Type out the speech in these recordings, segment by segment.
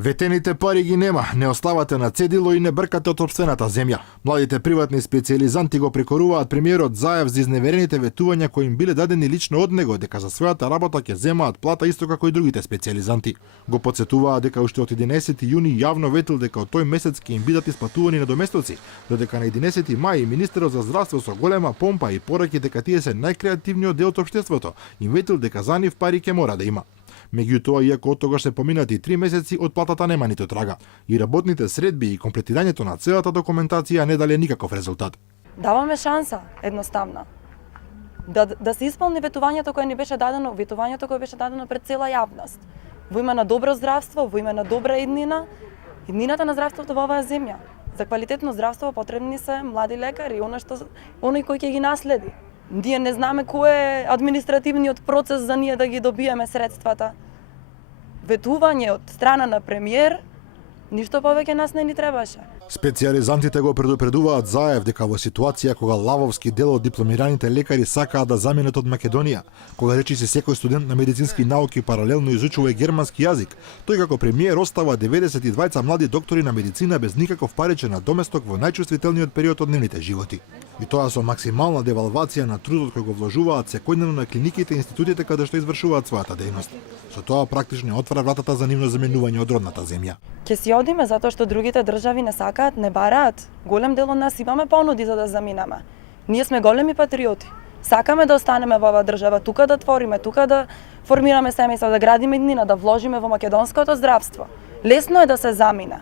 Ветените пари ги нема, не оставате на цедило и не бркате од сопствената земја. Младите приватни специјализанти го прекоруваат премиерот Заев за изневерените ветувања кои им биле дадени лично од него, дека за својата работа ќе земаат плата исто како и другите специјализанти. Го потсетуваат дека уште од 11 јуни јавно ветил дека од тој месец ќе им бидат исплатувани надоместоци, додека на 11 мај министерот за здравство со голема помпа и пораки дека тие се најкреативниот дел од општеството, им ветил дека за нив пари ќе мора да има. Меѓутоа, иако од тогаш се поминати 3 месеци, од платата нема ниту трага. И работните средби и комплетирањето на целата документација не дале никаков резултат. Даваме шанса, едноставно. Да се исполни ветувањето кое ни беше дадено, кое беше дадено пред цела јавност. Во име на добро здравство, во име на добра иднина, иднината на здравството во оваа земја. За квалитетно здравство потребни се млади лекари, оној кој ќе ги наследи. Ние не знаме кој е административниот процес за ние да ги добиеме средствата. Ветување од страна на премиер, ништо повеќе нас не ни требаше. Специјализантите го предупредуваат Заев дека во ситуација кога лавовски дел од дипломираните лекари сакаат да заминат од Македонија, кога речиси секој студент на медицински науки паралелно изучува германски јазик, тој како премиер остава 92 млади доктори на медицина без никаков паричен надоместок во најчувствителниот период од нивните животи. И тоа со максимална девалвација на трудот кој го вложуваат секојдневно на клиниките и институтите каде што извршуваат својата дејност. Со тоа практично отвара вратата за нивно заменување од родната земја. Ќе си одиме затоа што другите држави не сакаат, не бараат. Голем дел од нас имаме понуди за да заминеме. Ние сме големи патриоти. Сакаме да останеме во оваа држава, тука да твориме, тука да формираме семејства, да градиме иднина, да вложиме во македонското здравство. Лесно е да се замине.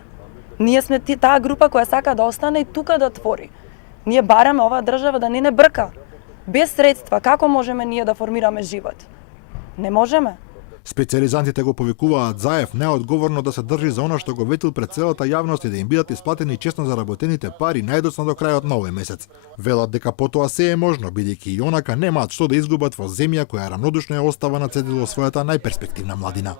Ние сме таа група која сака да остане и тука да твори. Ние бараме оваа држава да не брка. Без средства, како можеме ние да формираме живот? Не можеме. Специјализантите го повикуваат Заев неодговорно да се држи за она што го ветил пред целата јавност и да им бидат исплатени честно заработените пари најдоцна до крајот на овој месец. Велат дека потоа се е можно, бидејќи и онака немаат што да изгубат во земја која рамнодушно ја остава на цедило својата најперспективна младина.